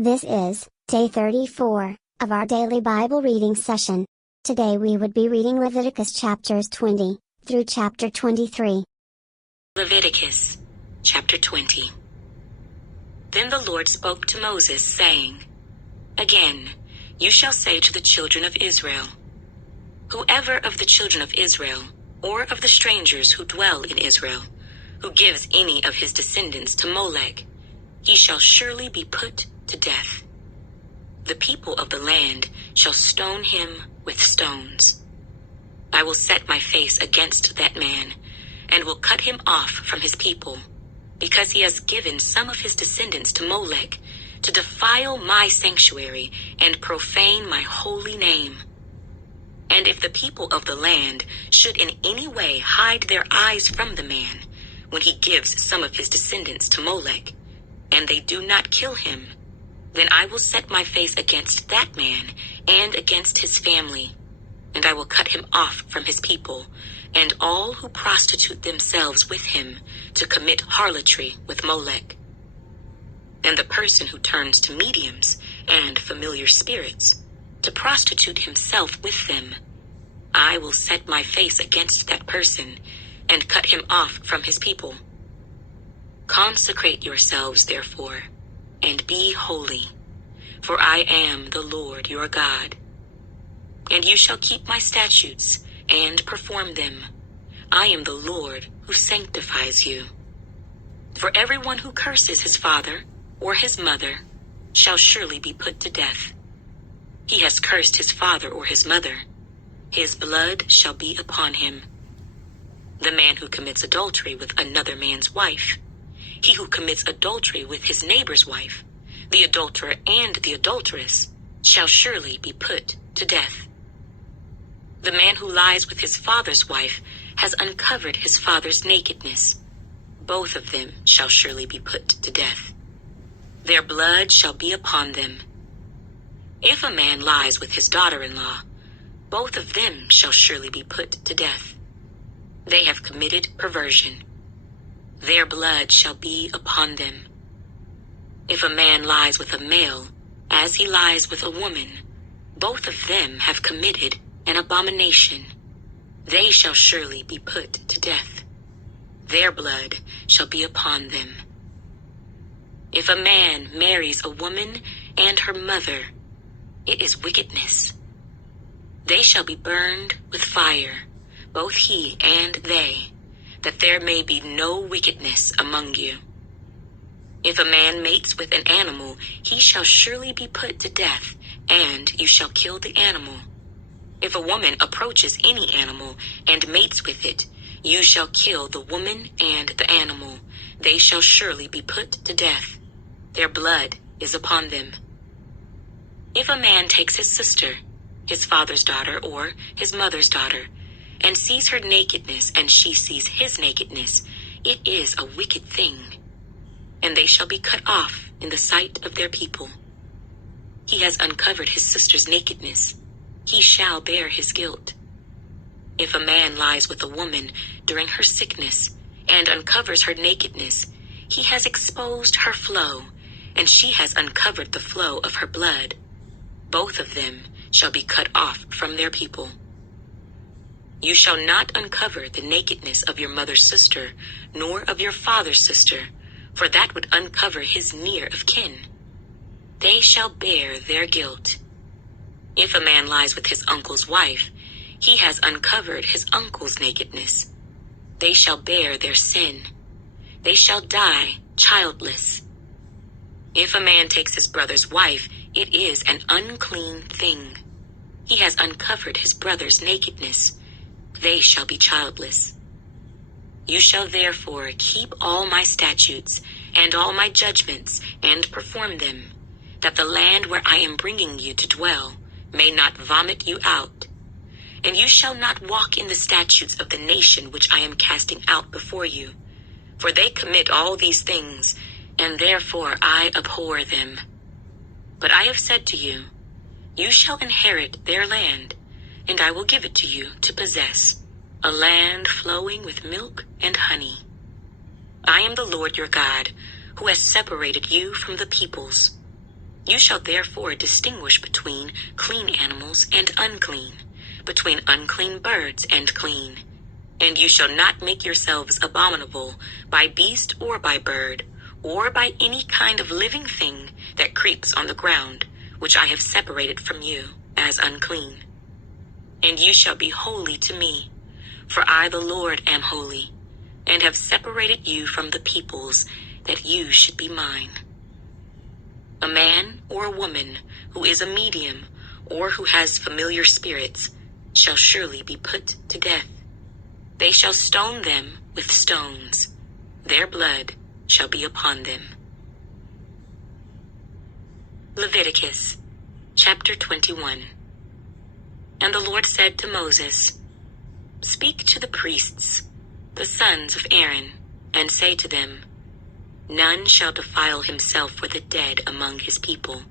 This is day 34 of our daily Bible reading session. Today we would be reading Leviticus chapters 20 through chapter 23. Leviticus chapter 20. Then the Lord spoke to Moses, saying, Again, you shall say to the children of Israel, Whoever of the children of Israel, or of the strangers who dwell in Israel, who gives any of his descendants to Molech, he shall surely be put to death. The people of the land shall stone him with stones. I will set my face against that man, and will cut him off from his people, because he has given some of his descendants to Molech, to defile my sanctuary and profane my holy name. And if the people of the land should in any way hide their eyes from the man, when he gives some of his descendants to Molech, and they do not kill him, then I will set my face against that man and against his family, and I will cut him off from his people, and all who prostitute themselves with him to commit harlotry with Molech. And the person who turns to mediums and familiar spirits to prostitute himself with them, I will set my face against that person and cut him off from his people. Consecrate yourselves, therefore, and be holy, for I am the Lord your God. And you shall keep my statutes and perform them. I am the Lord who sanctifies you. For everyone who curses his father or his mother shall surely be put to death. He has cursed his father or his mother. His blood shall be upon him. The man who commits adultery with another man's wife, he who commits adultery with his neighbor's wife, the adulterer and the adulteress, shall surely be put to death. The man who lies with his father's wife has uncovered his father's nakedness. Both of them shall surely be put to death. Their blood shall be upon them. If a man lies with his daughter-in-law, both of them shall surely be put to death. They have committed perversion. Their blood shall be upon them. If a man lies with a male, as he lies with a woman, both of them have committed an abomination. They shall surely be put to death. Their blood shall be upon them. If a man marries a woman and her mother, it is wickedness. They shall be burned with fire, both he and they, that there may be no wickedness among you. If a man mates with an animal, he shall surely be put to death, and you shall kill the animal. If a woman approaches any animal and mates with it, you shall kill the woman and the animal. They shall surely be put to death. Their blood is upon them. If a man takes his sister, his father's daughter or his mother's daughter, and sees her nakedness, and she sees his nakedness, it is a wicked thing. And they shall be cut off in the sight of their people. He has uncovered his sister's nakedness. He shall bear his guilt. If a man lies with a woman during her sickness and uncovers her nakedness, he has exposed her flow, and she has uncovered the flow of her blood. Both of them shall be cut off from their people. You shall not uncover the nakedness of your mother's sister, nor of your father's sister, for that would uncover his near of kin. They shall bear their guilt. If a man lies with his uncle's wife, he has uncovered his uncle's nakedness. They shall bear their sin. They shall die childless. If a man takes his brother's wife, it is an unclean thing. He has uncovered his brother's nakedness. They shall be childless. You shall therefore keep all my statutes and all my judgments and perform them, that the land where I am bringing you to dwell may not vomit you out. And you shall not walk in the statutes of the nation which I am casting out before you, for they commit all these things, and therefore I abhor them. But I have said to you, you shall inherit their land, and I will give it to you to possess, a land flowing with milk and honey. I am the Lord your God, who has separated you from the peoples. You shall therefore distinguish between clean animals and unclean, between unclean birds and clean. And you shall not make yourselves abominable by beast or by bird, or by any kind of living thing that creeps on the ground, which I have separated from you as unclean. And you shall be holy to me, for I the Lord am holy, and have separated you from the peoples, that you should be mine. A man or a woman who is a medium, or who has familiar spirits, shall surely be put to death. They shall stone them with stones. Their blood shall be upon them. Leviticus Chapter 21. And the Lord said to Moses, Speak to the priests, the sons of Aaron, and say to them, None shall defile himself with the dead among his people,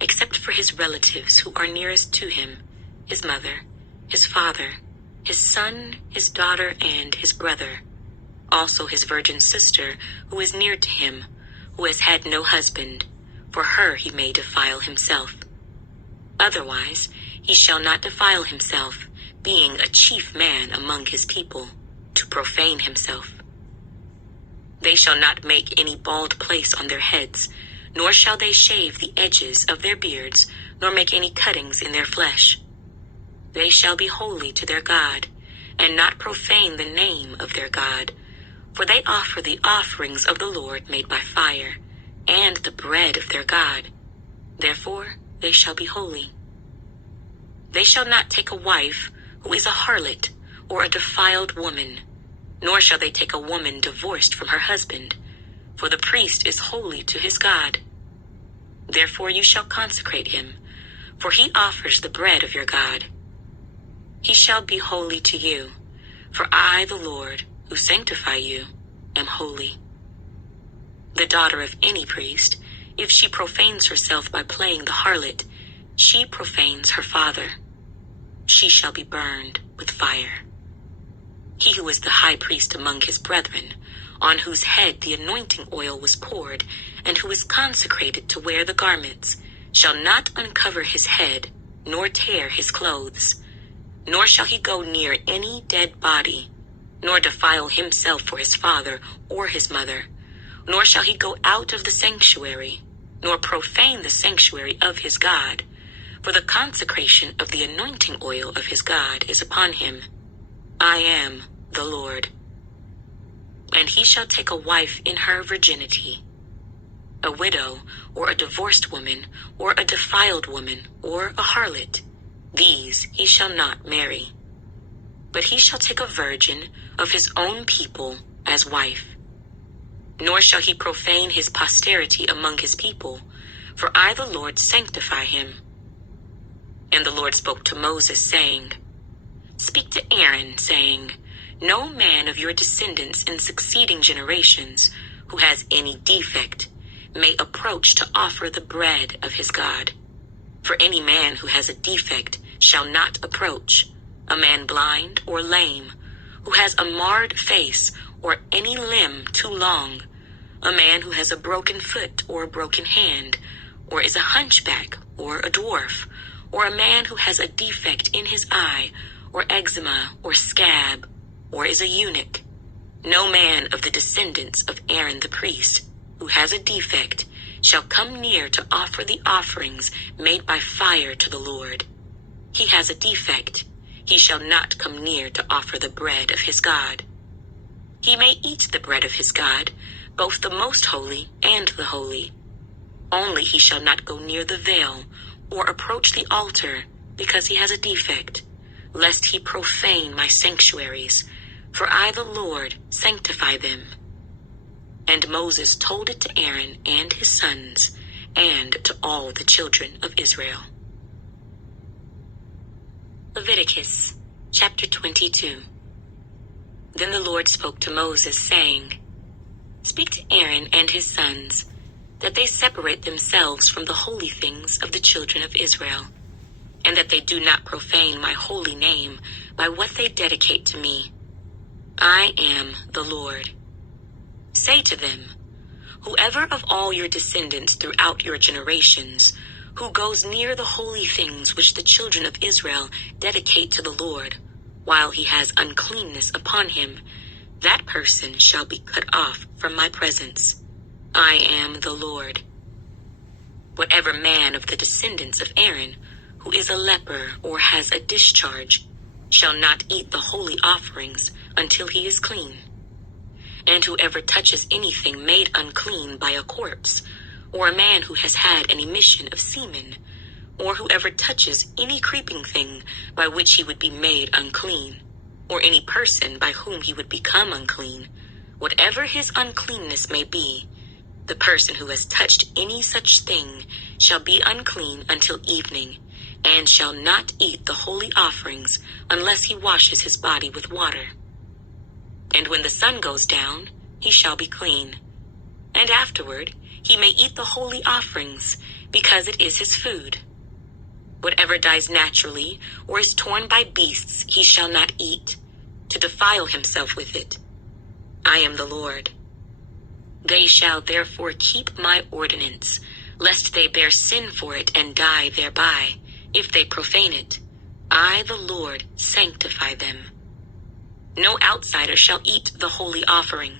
except for his relatives who are nearest to him, his mother, his father, his son, his daughter, and his brother, also his virgin sister, who is near to him, who has had no husband, for her he may defile himself. Otherwise he shall not defile himself, being a chief man among his people, to profane himself. They shall not make any bald place on their heads, nor shall they shave the edges of their beards, nor make any cuttings in their flesh. They shall be holy to their God, and not profane the name of their God, for they offer the offerings of the Lord made by fire, and the bread of their God. Therefore they shall be holy. They shall not take a wife who is a harlot, or a defiled woman, nor shall they take a woman divorced from her husband, for the priest is holy to his God. Therefore you shall consecrate him, for he offers the bread of your God. He shall be holy to you, for I, the Lord, who sanctify you, am holy. The daughter of any priest, if she profanes herself by playing the harlot, she profanes her father. She shall be burned with fire. He who is the high priest among his brethren, on whose head the anointing oil was poured, and who is consecrated to wear the garments, shall not uncover his head, nor tear his clothes, nor shall he go near any dead body, nor defile himself for his father or his mother, nor shall he go out of the sanctuary, nor profane the sanctuary of his God, for the consecration of the anointing oil of his God is upon him. I am the Lord. And he shall take a wife in her virginity, a widow, or a divorced woman, or a defiled woman, or a harlot. These he shall not marry. But he shall take a virgin of his own people as wife. Nor shall he profane his posterity among his people, for I the Lord sanctify him. And the Lord spoke to Moses, saying, Speak to Aaron, saying, No man of your descendants in succeeding generations, who has any defect, may approach to offer the bread of his God. For any man who has a defect shall not approach, a man blind or lame, who has a marred face or any limb too long, a man who has a broken foot or a broken hand, or is a hunchback or a dwarf, or a man who has a defect in his eye, or eczema or scab, or is a eunuch. No man of the descendants of Aaron the priest, who has a defect, shall come near to offer the offerings made by fire to the Lord. He has a defect. He shall not come near to offer the bread of his God. He may eat the bread of his God, both the most holy and the holy. Only he shall not go near the veil, or approach the altar, because he has a defect, lest he profane my sanctuaries, for I the Lord sanctify them. And Moses told it to Aaron and his sons, and to all the children of Israel. Leviticus chapter 22. Then the Lord spoke to Moses, saying, Speak to Aaron and his sons, that they separate themselves from the holy things of the children of Israel, and that they do not profane my holy name by what they dedicate to me. I am the Lord. Say to them, Whoever of all your descendants throughout your generations, who goes near the holy things which the children of Israel dedicate to the Lord, while he has uncleanness upon him, that person shall be cut off from my presence. I am the Lord. Whatever man of the descendants of Aaron, who is a leper or has a discharge, shall not eat the holy offerings until he is clean. And whoever touches anything made unclean by a corpse, or a man who has had an emission of semen, or whoever touches any creeping thing by which he would be made unclean, or any person by whom he would become unclean, whatever his uncleanness may be, the person who has touched any such thing shall be unclean until evening, and shall not eat the holy offerings unless he washes his body with water. And when the sun goes down, he shall be clean. And afterward he may eat the holy offerings, because it is his food. Whatever dies naturally, or is torn by beasts, he shall not eat, to defile himself with it. I am the Lord. They shall therefore keep my ordinance, lest they bear sin for it and die thereby, if they profane it. I, the Lord, sanctify them. No outsider shall eat the holy offering.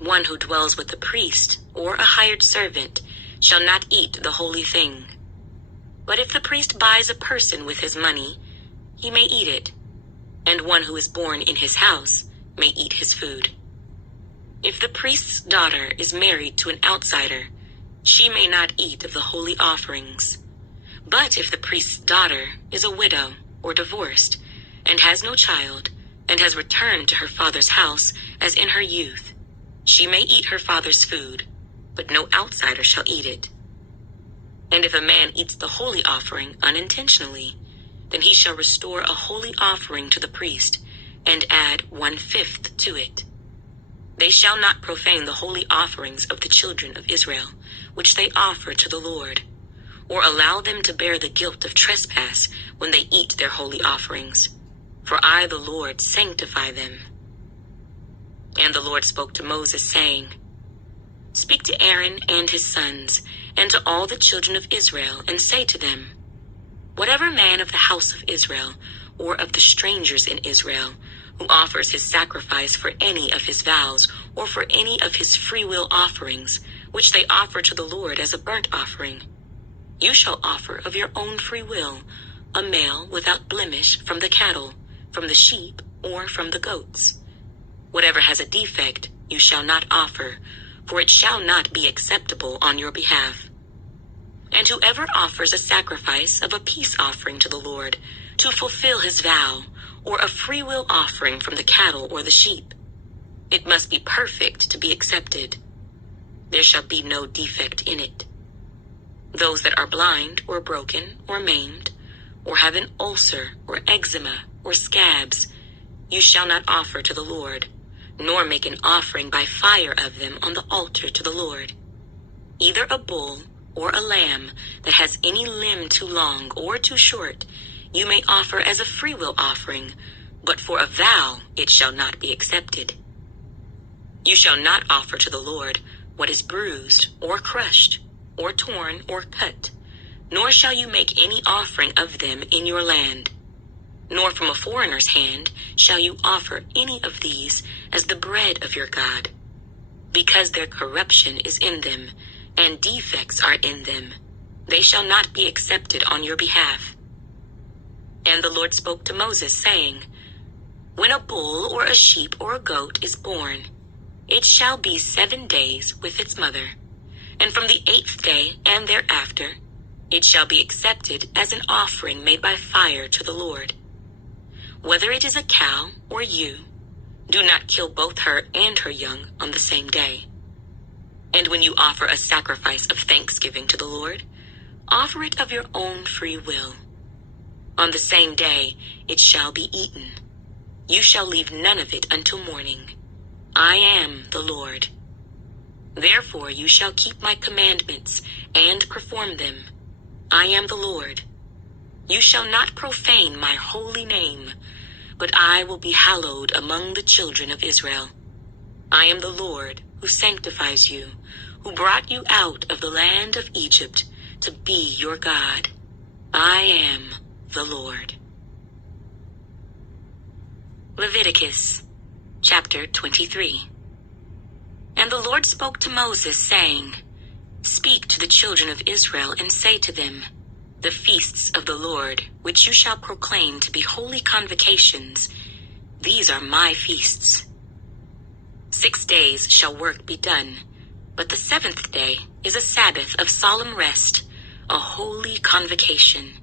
One who dwells with the priest, or a hired servant, shall not eat the holy thing. But if the priest buys a person with his money, he may eat it, and one who is born in his house may eat his food. If the priest's daughter is married to an outsider, she may not eat of the holy offerings. But if the priest's daughter is a widow or divorced, and has no child, and has returned to her father's house as in her youth, she may eat her father's food, but no outsider shall eat it. And if a man eats the holy offering unintentionally, then he shall restore a holy offering to the priest, and add 1/5 to it. They shall not profane the holy offerings of the children of Israel, which they offer to the Lord, or allow them to bear the guilt of trespass when they eat their holy offerings. For I, the Lord, sanctify them. And the Lord spoke to Moses, saying, Speak to Aaron and his sons, and to all the children of Israel, and say to them, Whatever man of the house of Israel, or of the strangers in Israel, who offers his sacrifice for any of his vows, or for any of his freewill offerings, which they offer to the Lord as a burnt offering, you shall offer of your own free will a male without blemish from the cattle, from the sheep, or from the goats. Whatever has a defect you shall not offer, for it shall not be acceptable on your behalf. And whoever offers a sacrifice of a peace offering to the Lord, to fulfill his vow, or a freewill offering from the cattle or the sheep, it must be perfect to be accepted. There shall be no defect in it. Those that are blind, or broken, or maimed, or have an ulcer, or eczema, or scabs, you shall not offer to the Lord, nor make an offering by fire of them on the altar to the Lord. Either a bull or a lamb that has any limb too long or too short, you may offer as a freewill offering, but for a vow it shall not be accepted. You shall not offer to the Lord what is bruised, or crushed, or torn, or cut, nor shall you make any offering of them in your land. Nor from a foreigner's hand shall you offer any of these as the bread of your God, because their corruption is in them, and defects are in them. They shall not be accepted on your behalf. And the Lord spoke to Moses, saying, When a bull or a sheep or a goat is born, it shall be 7 days with its mother, and from the 8th day and thereafter it shall be accepted as an offering made by fire to the Lord. Whether it is a cow or ewe, do not kill both her and her young on the same day. And when you offer a sacrifice of thanksgiving to the Lord, offer it of your own free will. On the same day it shall be eaten. You shall leave none of it until morning. I am the Lord. Therefore you shall keep my commandments and perform them. I am the Lord. You shall not profane my holy name, but I will be hallowed among the children of Israel. I am the Lord who sanctifies you, who brought you out of the land of Egypt to be your God. I am the Lord. Leviticus Chapter 23. And the Lord spoke to Moses, saying, Speak to the children of Israel, and say to them, The feasts of the Lord, which you shall proclaim to be holy convocations, these are my feasts. 6 days shall work be done, but the 7th day is a Sabbath of solemn rest, a holy convocation.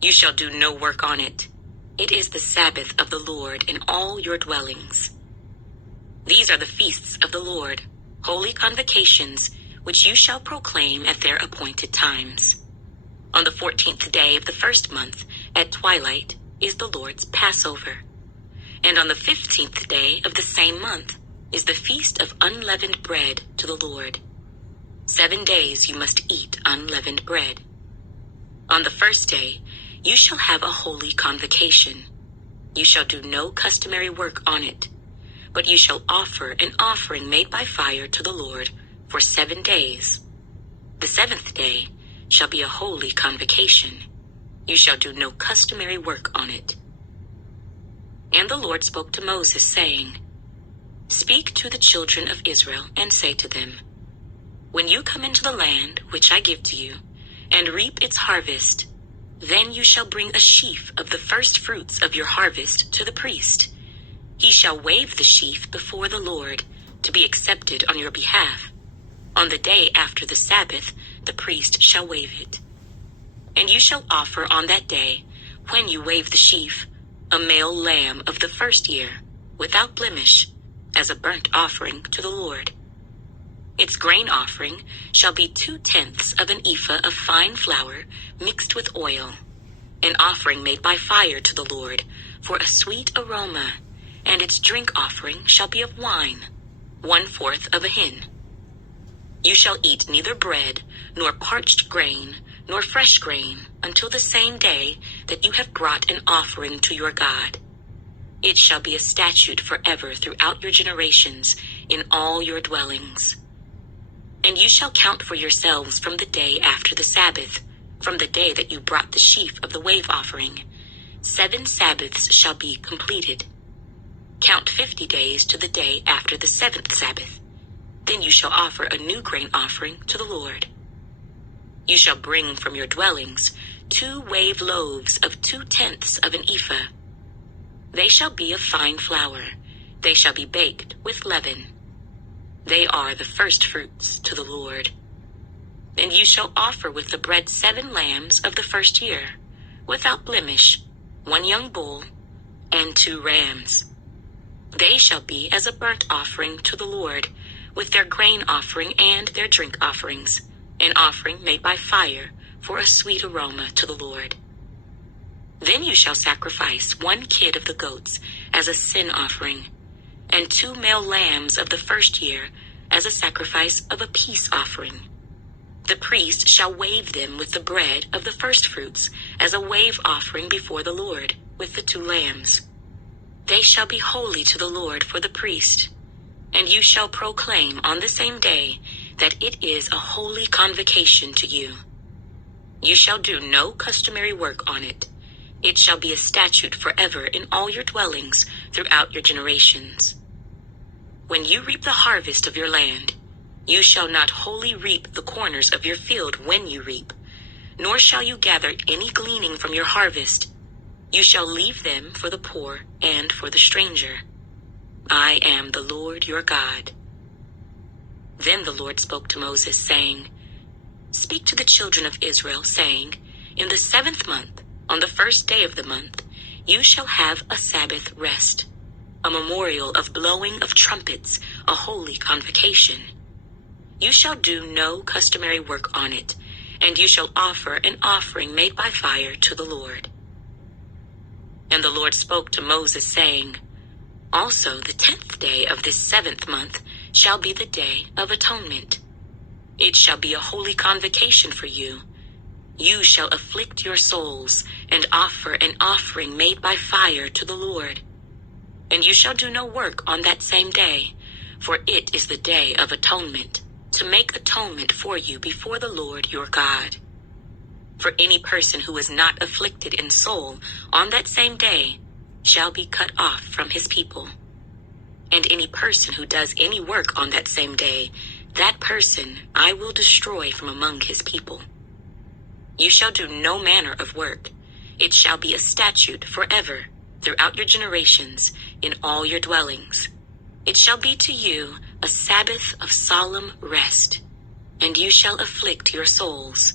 You shall do no work on it. It is the Sabbath of the Lord in all your dwellings. These are the feasts of the Lord, holy convocations, which you shall proclaim at their appointed times. On the 14th day of the first month, at twilight, is the Lord's Passover. And on the 15th day of the same month is the feast of unleavened bread to the Lord. 7 days you must eat unleavened bread. On the first day you shall have a holy convocation. You shall do no customary work on it, but you shall offer an offering made by fire to the Lord for 7 days. The 7th day shall be a holy convocation. You shall do no customary work on it. And the Lord spoke to Moses, saying, Speak to the children of Israel, and say to them, When you come into the land which I give to you, and reap its harvest, then you shall bring a sheaf of the first fruits of your harvest to the priest. He shall wave the sheaf before the Lord, to be accepted on your behalf. On the day after the Sabbath, the priest shall wave it. And you shall offer on that day, when you wave the sheaf, a male lamb of the first year, without blemish, as a burnt offering to the Lord. Its grain offering shall be 2/10 of an ephah of fine flour mixed with oil, an offering made by fire to the Lord for a sweet aroma, and its drink offering shall be of wine, 1/4 of a hin. You shall eat neither bread, nor parched grain, nor fresh grain, until the same day that you have brought an offering to your God. It shall be a statute forever throughout your generations in all your dwellings. And you shall count for yourselves from the day after the Sabbath, from the day that you brought the sheaf of the wave offering. 7 Sabbaths shall be completed. Count 50 days to the day after the 7th Sabbath. Then you shall offer a new grain offering to the Lord. You shall bring from your dwellings 2 wave loaves of 2/10 of an ephah. They shall be of fine flour. They shall be baked with leaven. They are the first fruits to the Lord. And you shall offer with the bread 7 lambs of the first year, without blemish, 1 young bull, and 2 rams. They shall be as a burnt offering to the Lord, with their grain offering and their drink offerings, an offering made by fire for a sweet aroma to the Lord. Then you shall sacrifice 1 kid of the goats as a sin offering, and 2 male lambs of the first year as a sacrifice of a peace offering. The priest shall wave them with the bread of the firstfruits as a wave offering before the Lord, with the 2 lambs. They shall be holy to the Lord for the priest, and you shall proclaim on the same day that it is a holy convocation to you. You shall do no customary work on it. It shall be a statute forever in all your dwellings throughout your generations. When you reap the harvest of your land, you shall not wholly reap the corners of your field when you reap, nor shall you gather any gleaning from your harvest. You shall leave them for the poor and for the stranger. I am the Lord your God. Then the Lord spoke to Moses, saying, Speak to the children of Israel, saying, In the 7th month, on the first day of the month, you shall have a Sabbath rest, a memorial of blowing of trumpets, a holy convocation. You shall do no customary work on it, and you shall offer an offering made by fire to the Lord. And the Lord spoke to Moses, saying, Also the 10th day of this 7th month shall be the day of atonement. It shall be a holy convocation for you. You shall afflict your souls, and offer an offering made by fire to the Lord. And you shall do no work on that same day, for it is the day of atonement, to make atonement for you before the Lord your God. For any person who is not afflicted in soul on that same day shall be cut off from his people. And any person who does any work on that same day, that person I will destroy from among his people. You shall do no manner of work. It shall be a statute forever throughout your generations in all your dwellings. It shall be to you a Sabbath of solemn rest, and you shall afflict your souls.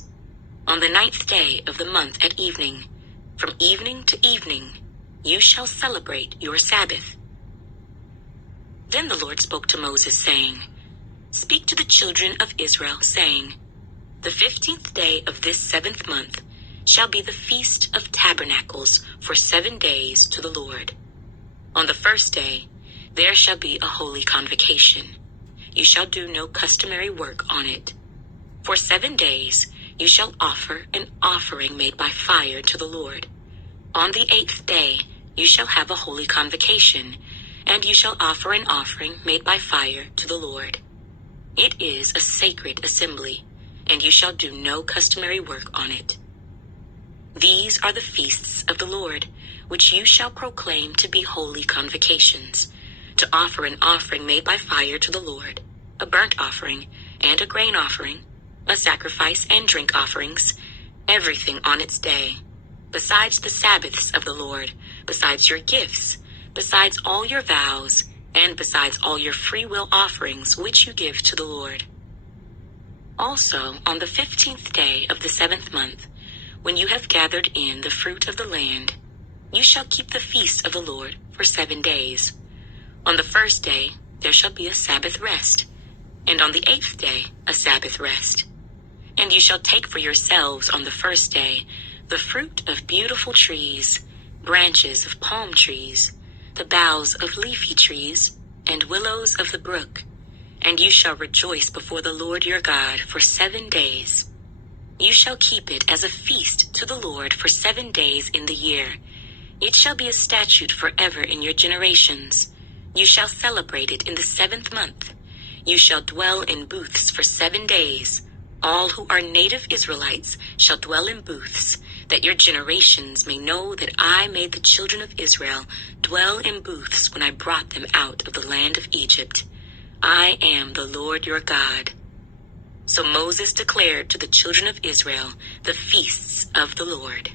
On the 9th day of the month at evening, from evening to evening, you shall celebrate your Sabbath. Then the Lord spoke to Moses, saying, Speak to the children of Israel, saying, The 15th day of this 7th month shall be the Feast of Tabernacles for 7 days to the Lord. On the 1st day there shall be a holy convocation. You shall do no customary work on it. For 7 days you shall offer an offering made by fire to the Lord. On the 8th day you shall have a holy convocation, and you shall offer an offering made by fire to the Lord. It is a sacred assembly, and you shall do no customary work on it. These are the feasts of the Lord, which you shall proclaim to be holy convocations, to offer an offering made by fire to the Lord, a burnt offering and a grain offering, a sacrifice and drink offerings, everything on its day, besides the Sabbaths of the Lord, besides your gifts, besides all your vows, and besides all your free will offerings which you give to the Lord. Also, on the 15th day of the 7th month, when you have gathered in the fruit of the land, you shall keep the feast of the Lord for 7 days. On the 1st day there shall be a Sabbath rest, and on the 8th day a Sabbath rest. And you shall take for yourselves on the 1st day the fruit of beautiful trees, branches of palm trees, the boughs of leafy trees, and willows of the brook, and you shall rejoice before the Lord your God for 7 days. You shall keep it as a feast to the Lord for 7 days in the year. It shall be a statute forever in your generations. You shall celebrate it in the 7th month. You shall dwell in booths for 7 days. All who are native Israelites shall dwell in booths, that your generations may know that I made the children of Israel dwell in booths when I brought them out of the land of Egypt. I am the Lord your God. So Moses declared to the children of Israel the feasts of the Lord.